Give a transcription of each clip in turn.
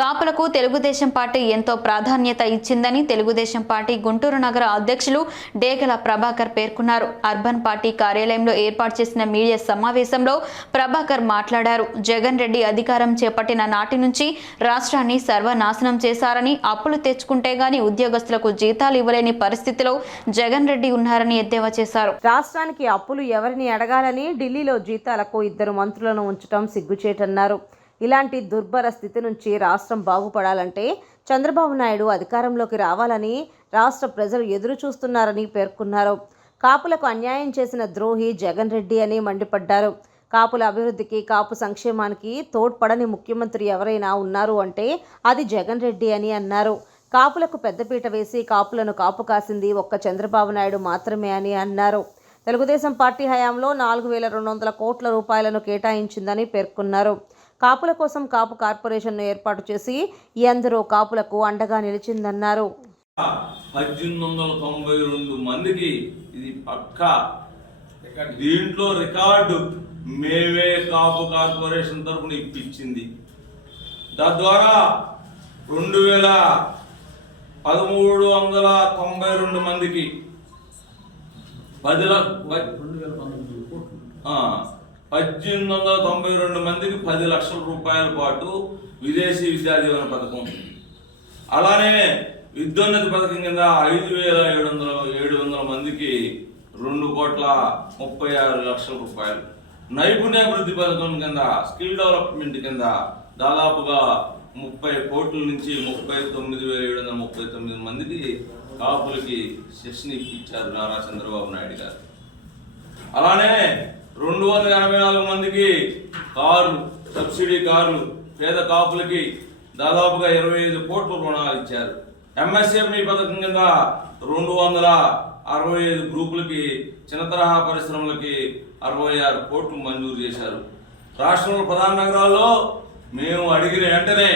కాపులకు తెలుగుదేశం పార్టీ ఎంతో ప్రాధాన్యత ఇచ్చిందని తెలుగుదేశం పార్టీ గుంటూరు నగర అధ్యక్షులు డేగల ప్రభాకర్ పేర్కొన్నారు. అర్బన్ పార్టీ కార్యాలయంలో ఏర్పాటు చేసిన మీడియా సమావేశంలో ప్రభాకర్ మాట్లాడారు. జగన్ రెడ్డి అధికారం చేపట్టిన నాటి నుంచి రాష్ట్రాన్ని సర్వనాశనం చేశారని అప్పులు తెచ్చుకుంటే గాని ఉద్యోగస్తులకు జీతాలు ఇవ్వలేని పరిస్థితిలో జగన్ రెడ్డి ఉన్నారని ఎద్దేవా చేశారు. రాష్ట్రానికి అప్పులు ఎవరిని అడగాలని ఢిల్లీలో జీతాలకు ఇద్దరు మంత్రులను ఉంచడం సిగ్గుచేటన్నారు. ఇలాంటి దుర్భర స్థితి నుంచి రాష్ట్రం బాగుపడాలంటే చంద్రబాబు నాయుడు అధికారంలోకి రావాలని రాష్ట్ర ప్రజలు ఎదురు చూస్తున్నారని పేర్కొన్నారు. కాపులకు అన్యాయం చేసిన ద్రోహి జగన్ రెడ్డి అని మండిపడ్డారు. కాపుల అభివృద్ధికి కాపు సంక్షేమానికి తోడ్పడని ముఖ్యమంత్రి ఎవరైనా ఉన్నారు అంటే అది జగన్ రెడ్డి అని అన్నారు. కాపులకు పెద్దపీట వేసి కాపులను కాపు కాసింది ఒక్క చంద్రబాబు నాయుడు మాత్రమే అని అన్నారు. తెలుగుదేశం పార్టీ హయాంలో నాలుగు వేల రెండు వందల కోట్ల రూపాయలను కేటాయించిందని పేర్కొన్నారు. కాపుల కోసం కాపు కార్పొరేషన్ను ఏర్పాటు చేసి ఎందరో కాపులకు అండగా నిలిచిందన్నారు. పద్దెనిమిది వందల తొంభై రెండు మందికి ఇది పక్క. దీంట్లో రికార్డు మేమే కాపు కార్పొరేషన్ తరఫున ఇప్పించింది. తద్వారా రెండు వేల పదమూడు వందల తొంభై రెండు మందికి పది లక్ష పద్దెనిమిది వందల తొంభై రెండు మందికి పది లక్షల రూపాయల పాటు విదేశీ విద్యా దీవెన పథకం అలానే విద్యోన్నతి పథకం కింద ఐదు వేల ఏడు వందల ఏడు వందల మందికి రెండు కోట్ల ముప్పై ఆరు లక్షల రూపాయలు. నైపుణ్యాభివృద్ధి పథకం కింద స్కిల్ డెవలప్మెంట్ కింద దాదాపుగా ముప్పై కోట్ల నుంచి ముప్పై తొమ్మిది వేల ఏడు వందల ముప్పై తొమ్మిది మందికి కాపులకి శిక్షణ ఇప్పించారు నారా చంద్రబాబు నాయుడు గారు. అలానే రెండు వందల ఎనభై నాలుగు మందికి కారు సబ్సిడీ కార్లు పేద కాపులకి దాదాపుగా ఇరవై ఐదు కోట్ల రుణాలు ఇచ్చారు. ఎంఎస్ఎంఈ పథకం కింద రెండు వందల అరవై ఐదు గ్రూపులకి చిన్న తరహా పరిశ్రమలకి అరవై ఆరు కోట్లు మంజూరు చేశారు. రాష్ట్రంలో ప్రధాన నగరాల్లో మేము అడిగిన వెంటనే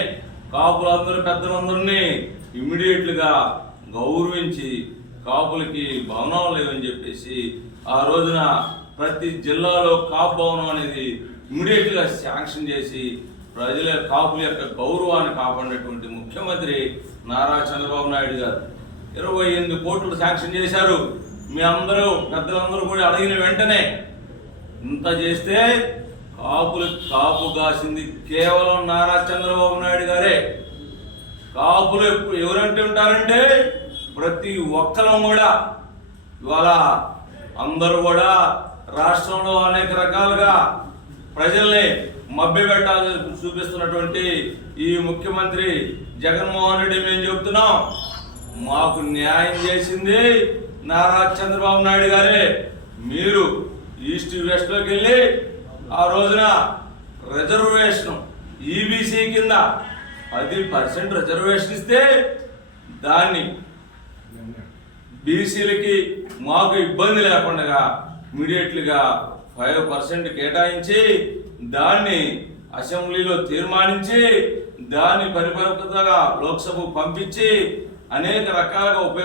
కాపులందరూ పెద్దలందరినీ ఇమ్మీడియట్లుగా గౌరవించి కాపులకి భవనాలు లేవని చెప్పేసి ఆ రోజున ప్రతి జిల్లాలో కాపు భవనం అనేది ఇమీడియట్గా శాంక్షన్ చేసి ప్రజల కాపుల యొక్క గౌరవాన్ని కాపాడినటువంటి ముఖ్యమంత్రి నారా చంద్రబాబు నాయుడు గారు. ఇరవై ఎనిమిది కోట్లు శాంక్షన్ చేశారు. మీ అందరూ పెద్దలందరూ కూడా అడిగిన వెంటనే ఇంత చేస్తే కాపులు కాపు కాసింది కేవలం నారా చంద్రబాబు నాయుడు గారే. కాపులు ఎవరంటే ఉంటారంటే ప్రతి ఒక్కరం కూడా. ఇవాళ అందరూ కూడా రాష్ట్రంలో అనేక రకాలుగా ప్రజల్ని మభ్యపెట్టాలని చూపిస్తున్నటువంటి ఈ ముఖ్యమంత్రి జగన్మోహన్ రెడ్డి మేము చెబుతున్నాం. మాకు న్యాయం చేసింది నారా చంద్రబాబు నాయుడు గారే. మీరు ఈస్ట్ వెస్ట్లోకి వెళ్ళి ఆ రోజున రిజర్వేషన్ ఈబీసీ కింద పది పర్సెంట్ రిజర్వేషన్ ఇస్తే దాన్ని బీసీలకి మాకు ఇబ్బంది లేకుండా ఇమీడియట్లుగా ఫైవ్ పర్సెంట్ కేటాయించి దాన్ని అసెంబ్లీలో తీర్మానించి దాన్ని పరిపక్వతగా లోక్సభకు పంపించి అనేక రకాలుగా ఉపయోగ